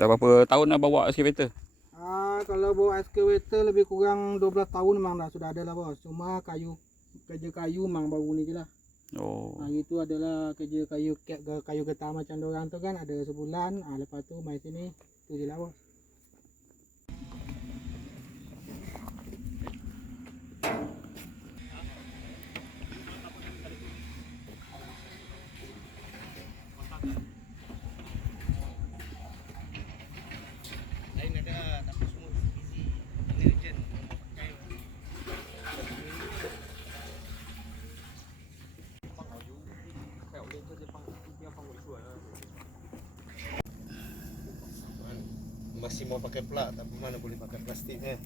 Dah berapa tahun dah bawa excavator? Kalau bawa excavator lebih kurang 12 tahun memang dah sudah ada lah bos. Cuma kerja kayu memang baru ni je lah. Oh. Itu adalah kerja kayu getah macam dorang tu kan ada sebulan. Lepas tu mai sini tu je lah bos. Lain ada tapi semua busy. Ini urgent. Kayu. Masih mau pakai plug tapi mana boleh pakai plastik kan.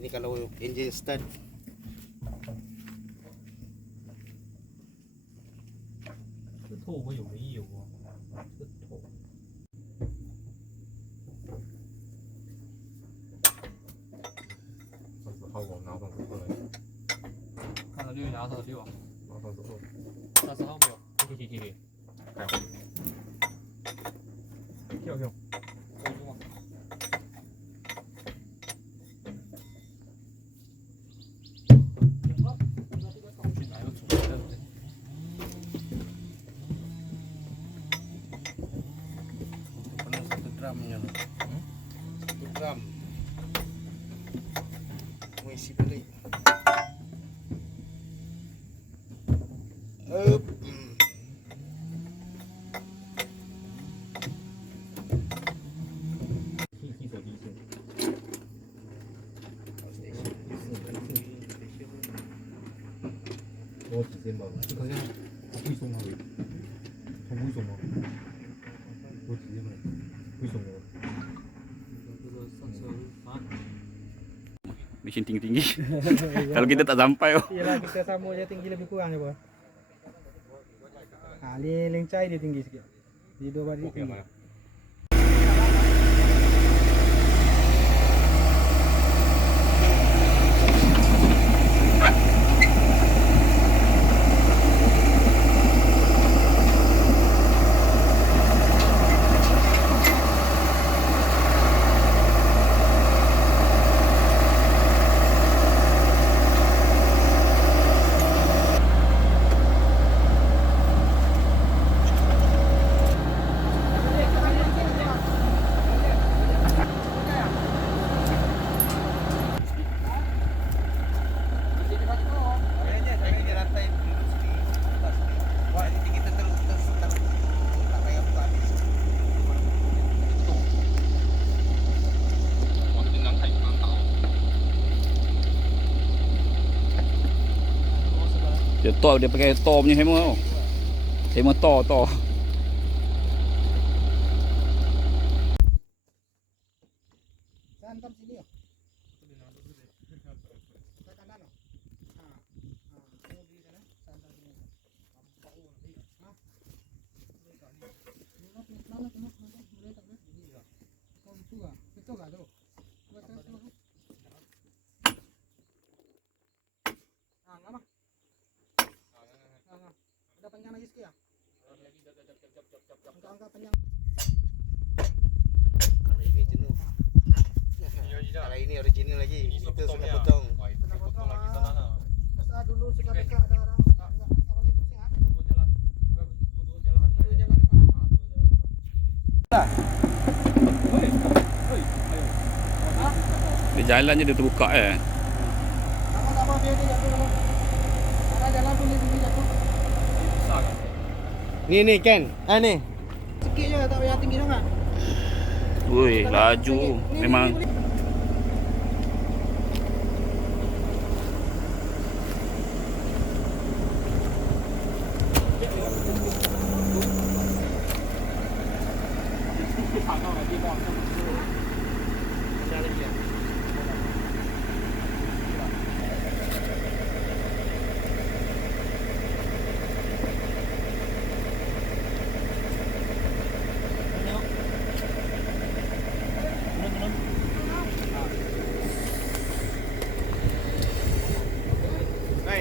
Ini kalau engine start. 这头我有没有啊？这头。上次好我拿上之后呢？看到6拿到6，拿上之后，30号没有？给，还好。跳。Drumnya satu drum mau isi beli我直接嘛，就好像会送吗？他会送吗？我直接买，会送吗？ Mesin tinggi-tinggi. Kalau kita tak sampai oh. Yalah kita sama je tinggi lebih kurang je bos. Lincai dia tinggi sikit. Di dua baris tinggi. Dia pakai Thor punya hammer tau. Hammer Thor. Santam sini ya. Kanan oh. Tunggu di sana. Santam sini. Betul kan tu? Lama. Ada panjang lagi sikit ya? Angkat panjang. Kalau ini jenuh. Kalau ini original lagi. Itu sudah potong. Sudah potong lagi sana lah. Masa dulu dekat ada orang. Enggak balik pusing ah. Dua jalan depan. Dia jalan je dia terbuka Sama biar dia jatuh dulu. Ada jalan pun dia tinggi jatuh. Besar kan? Ni kan? Ni. Sikit je tak payah tinggi sangat. Woi, laju. Memang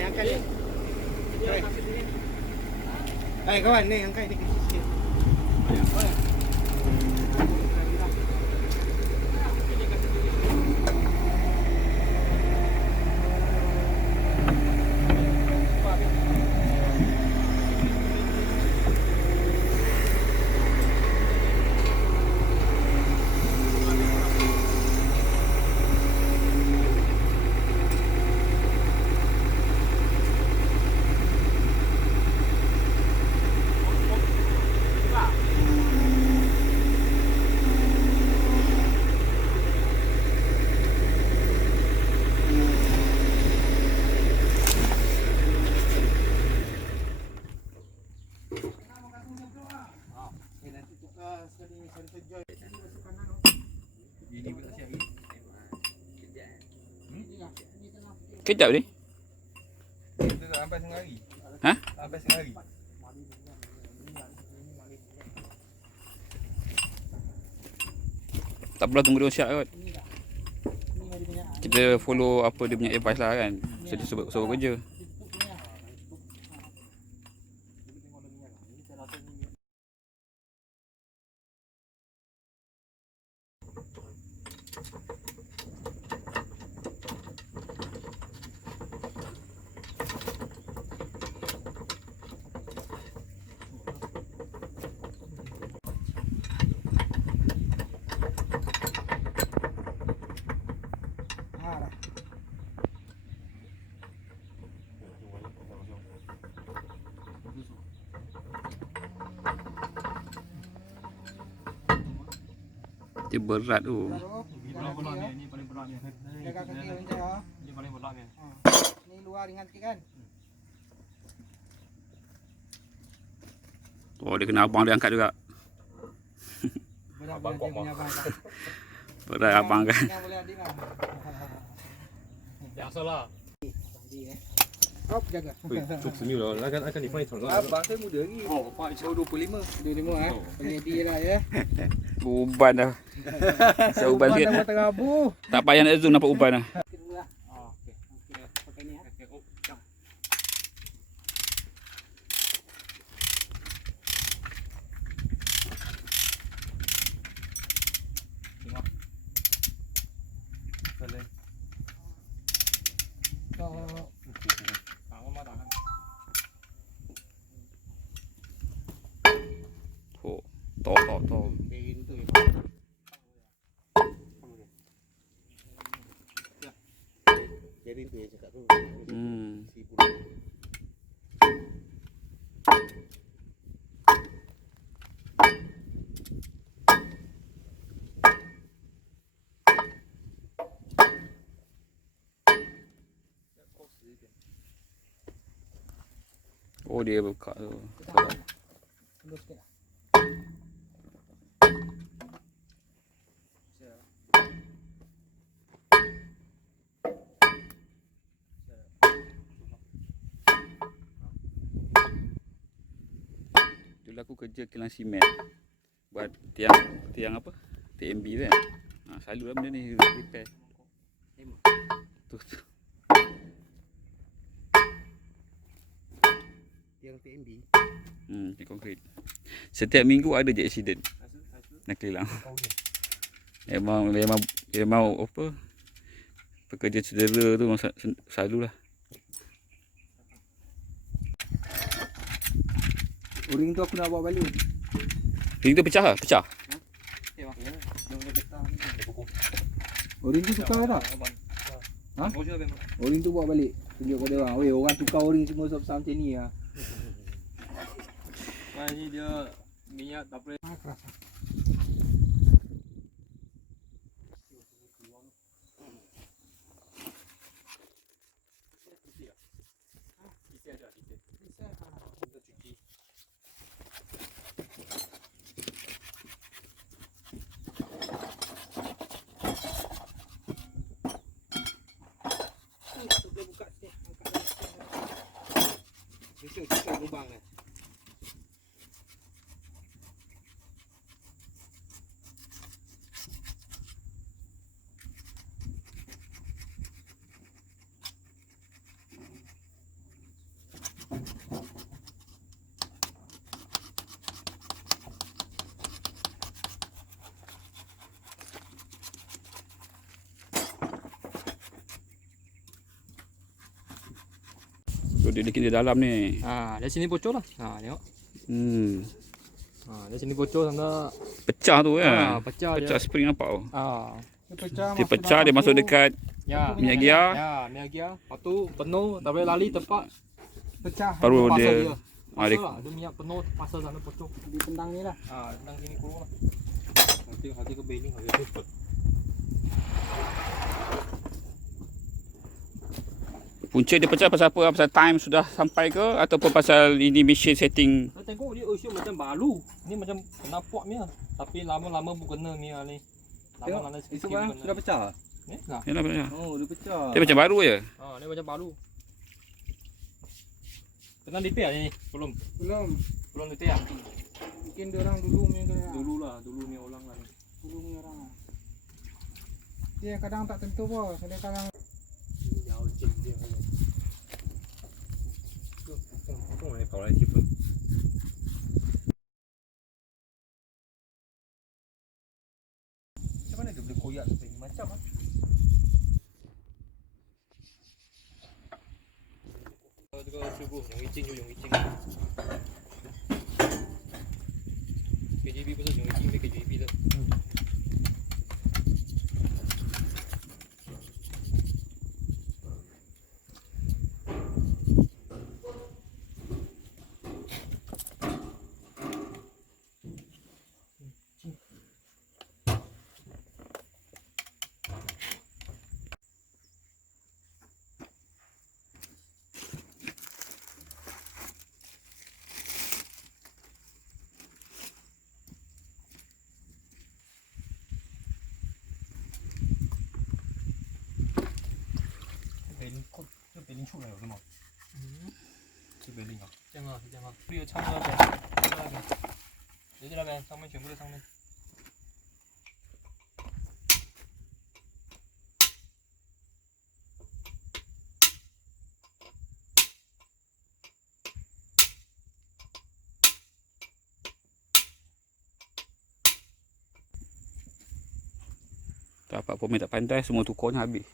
Angkat ni. Kawan ni angkat ni. Kejap ni. Kita dah sampai setengah hari. Ha? Sampai setengah hari. Tak perlu tunggu dia siap kot. Ni ada banyak. Kita follow apa dia punya advice lah kan. So dia suruh kerja. Ha dah. Dia berat tu. Ni paling berat ni. Jaga kaki macam ya. Ni paling berat ni. Ha. Ni luar ringan sikit kan? Oh, dia kena abang dia angkat juga. Berat Abang dia kuat punya abang. Berat abang kan. Yang boleh adik lah. Biasalah. Tadi Hop, jaga. 做朋友了，那个你放一桶。 Abang saya muda lagi. Oh, Pak Isu 25. 25 Penyedi lah ya. Uban dah. Saya uban sikit. Nama terabu. Tak payah nak zoom nampak uban dah. Oh, okey. Okey, pakai ni ya. So, Oh, to. Bearing tu ya. Bearing tu ya cakap tu. Hmm. Si bulu. Oh, dia buka tu. Tunduk sikit lah. Dulu aku kerja kilang simen. Buat tiang apa? TMB tu kan. Ha, selalu lah benda ni repair. Tu. Yang TMB. Di konkrit. Setiap minggu ada je accident. Nak kilang. Memang apa? Pekerja cedera tu selalu lah. O-ring tu aku nak bawa balik. Ring tu pecah lah, pecah. O-ring tu tukar tak? Ha? O-ring tu bawa balik. Tunjuk pada orang. Weh, orang tukar o-ring semua besar macam ni lah. Ni dia minyak tak boleh. Ha, keras. Cucuk lubang ni. So dia bikin di dalam ni. Dari sini bocor lah. Tengok. Hmm. Dari sini bocor sampai Pecah tu kan. pecah Pecah dia. spring apa tu. Dia Pecah, pecah dia masuk dekat Ya, minyak gear. minyak gear. Lepas tu penuh, tak boleh lali tempat. Pecah. Baru Pasal dia dia. Ah, dia- Pasal lah. Dia minyak penuh, pasal sana bocor. Di tendang ni lah. Tentang sini kurung lah. Hati ke bearing hari tu. punca dia pecah pasal apa? Pasal time sudah sampai ke ataupun pasal ini machine setting? Saya tengok dia usia macam baru. Ni macam kena puak ni lah. Tapi lama-lama pun kena ni lah ni. Tengok, Lama-lama itu sikit-sikit bang kena. sudah pecah. Yalah pecah. Oh, dia pecah. Dia macam baru je. Ni macam baru. Pernah repair ni? Belum. Belum repair. Mungkin dia orang dulu punya kena. Dulu ni orang lah. Dulu punya orang. Dia kadang tak tentu bos. Dia kadang Jauh cek dia. Kau ni kau lagi pun. Macam mana dia boleh koyak sampai ni macam ah?这个师傅容易进就容易进。KGB 不是容易进被 KGB 的。北林出来有是吗？是北林啊。这样啊，是这样啊。这个唱那边，唱那边，留在那边，上面全部在上面。Dapat pemain tak pandai, semua tukarnya habis.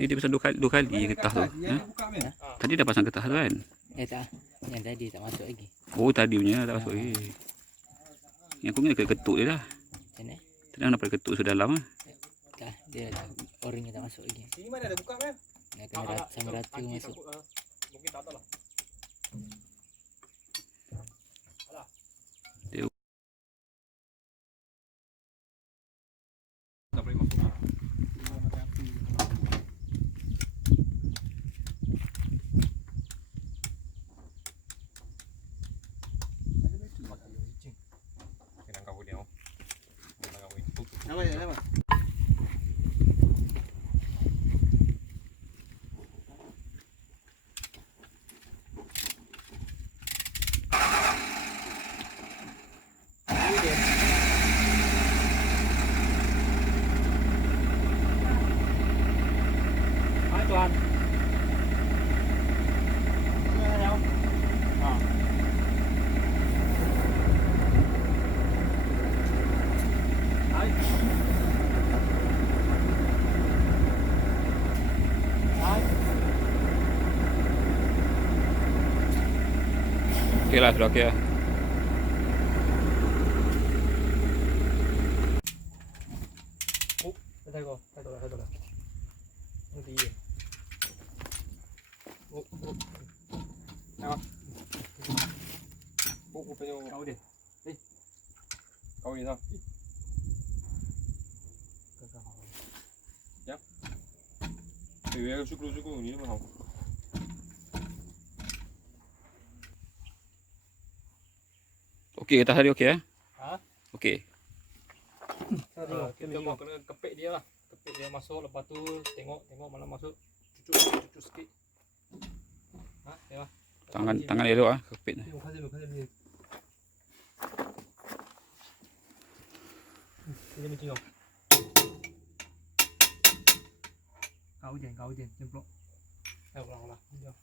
Jadi dia pasang dua kali getah tu. Tadi dah pasang getah tu kan? Tak. Yang tadi tak masuk lagi. Oh tadi punya tak masuk lagi. Yang aku ingat ketuk dia dah. Macam mana? Tadi nak pakai ketuk sudah dalam ah. Tak. Dia O-ringnya tak masuk lagi. Sini mana ada buka meh? Nak kena sama rata masuk. Mungkin tak tahu lah. Lewat. An toàn. Nghe theo. Đấy. Đấy. Okey lah, sudah okey lah. Thay rồi. Nó đi. Nào. Bộ phải đâu cậu đi. Đi. Cậu gì sao? Dạ. Thì về chút như mà học. Okey ke tadi okey eh? Hah? Okey. Kita mau kena kepek dia lah. Kepek dia masuk, lepas tu tengok mana masuk. Cucuk sikit. Ha, tengok. Tangan elok ah kepit ni. Tengok dia. Ini macam ni. Kau je, jemplok. Ulang. Jom.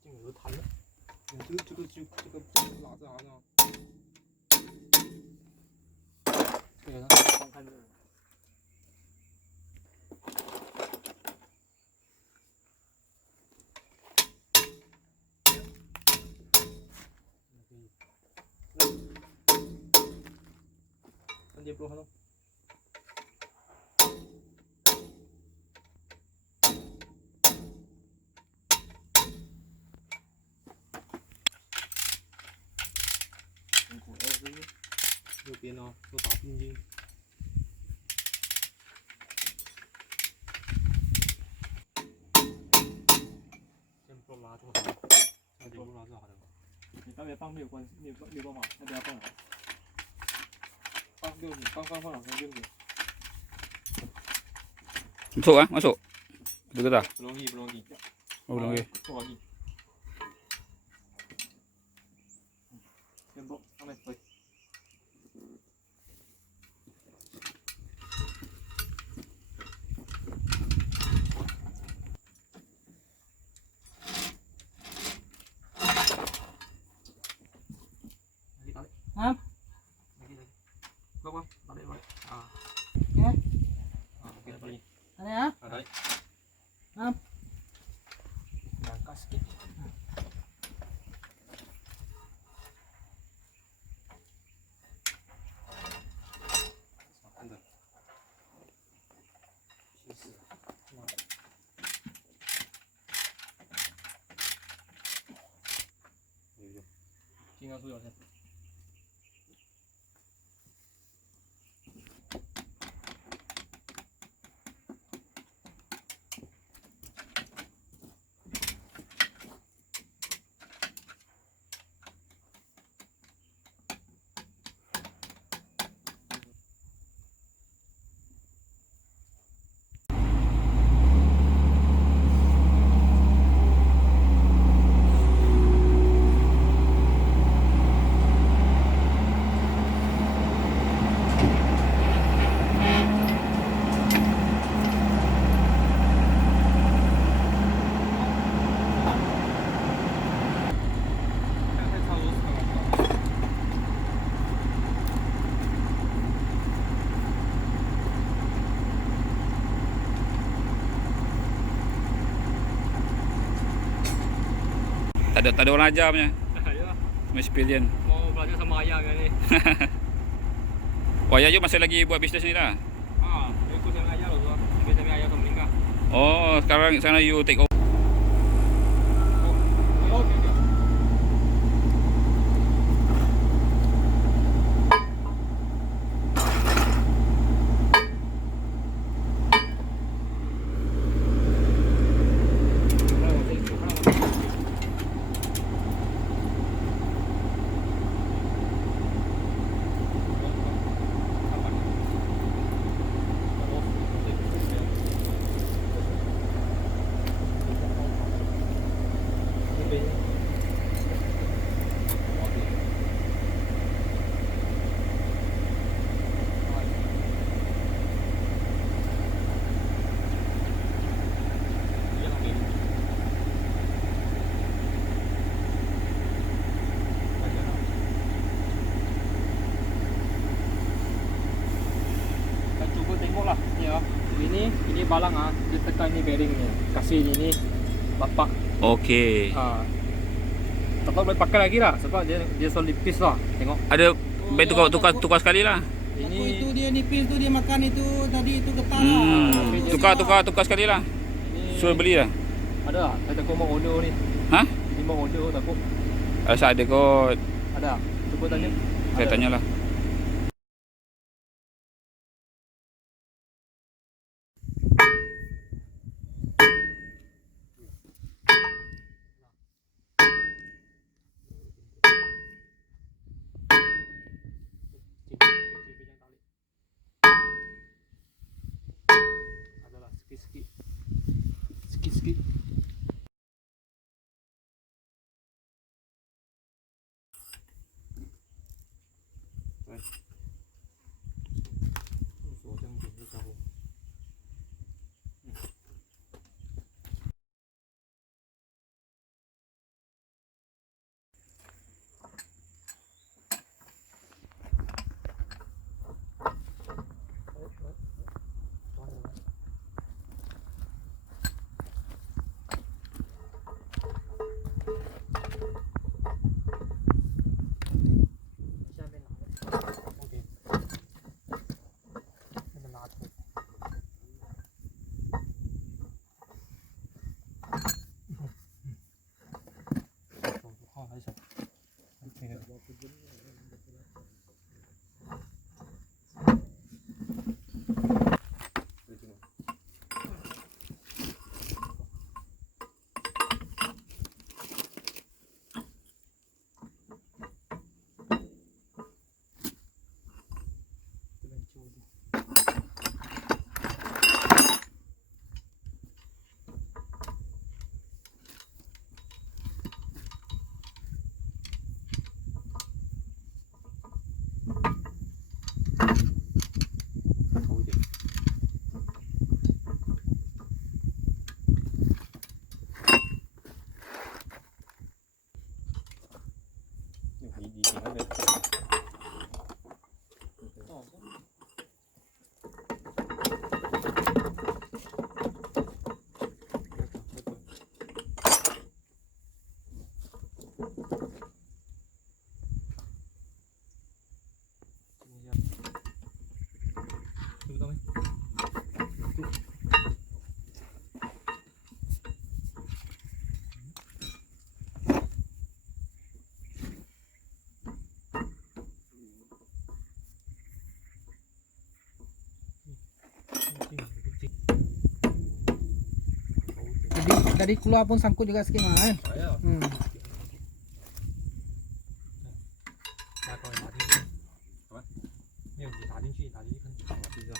Ini有弹的。这个喇子好像。这个光看这个。Dia belum halo.右边哦，都打不进去。先不拉住好了，先不拉住好了。你当别放没有关系，没有办法，那不要放了。放6米，放两层6米。 Masuk ah, masuk. Betul ke tak? Belum lagi. Oh, belum lagi. Lagi. Tembok sampai baik. Lagi tarik. Hah? Lagi. Bawa, tarik. Ah. Ya. Ah, okey tarik. Ada ya? Tarik. Hah? Angkat sikit. Makan dah. Tinggal tu je. Tak ada orang ajar punya. Ya. Main Spilian. Mau belajar sama ayah kan ni. Oh, ayah you masih lagi buat bisnes ni lah. Ah, ikut sama ayah loh. Ikut sama ayah tu meninggal. Oh, sekarang you take over. Okey. balang dia tekan ni bearing ni. Kasih ni bapak. Okey. Tak tahu boleh pakai lagi lah sebab dia solid piece lah. Tengok. Ada baik tukar sekali lah. Ini Ini itu dia nipis tu dia makan itu tadi itu getah Tukar sekali lah. Suruh beli lah. ada tak? Saya takut mau order ni. Ha? Ini mau order takut. Rasa ada kot. Ada. Cuba tanya. Saya tanyalah. Adalah sikit-sikit. Sikit-sikit. Tadi keluar pun sangkut juga sikit mah kan. Ya. Hmm. Dah kau打进去。什么？没有，你打进去看好了，就这样。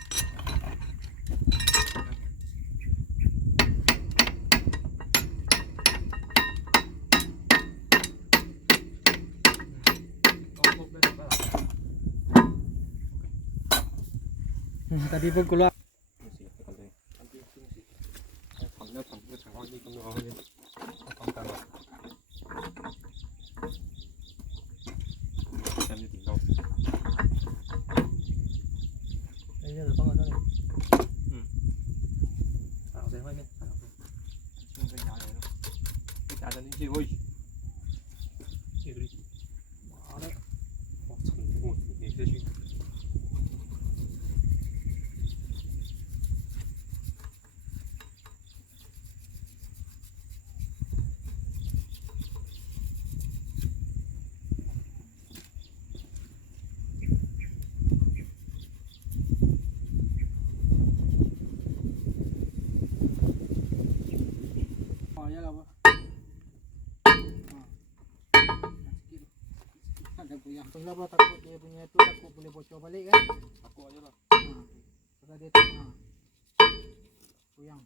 Tadi pun keluar. Kenapa takut dia punya tu takut boleh bocor balik kan? Aku aja lah. Pasal dia tu goyang.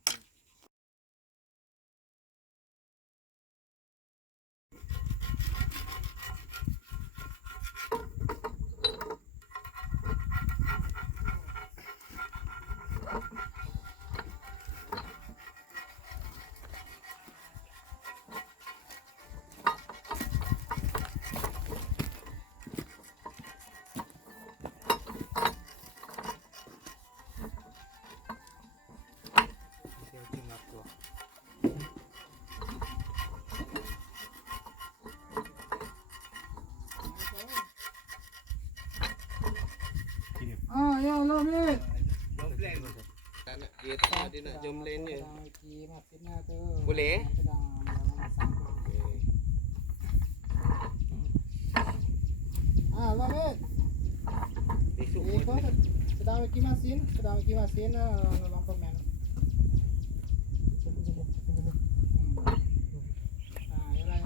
lah mate. Tak nak dia nak jom lane je. Sedang iki mesinnya tu. Boleh? Sedang masang tu. Lah mate. Besok Ikut sedang iki mesin lampu men. Yalah.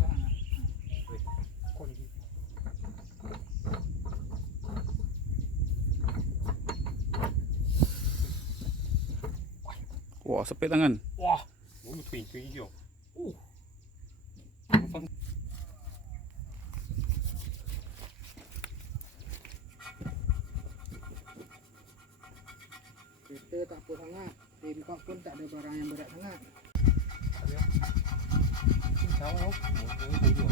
Wah, sepit tangan. Wah, baru twin je. Kereta tak apa sangat. Tempak pun tak ada barang yang berat sangat. Sama tu. Motor tu.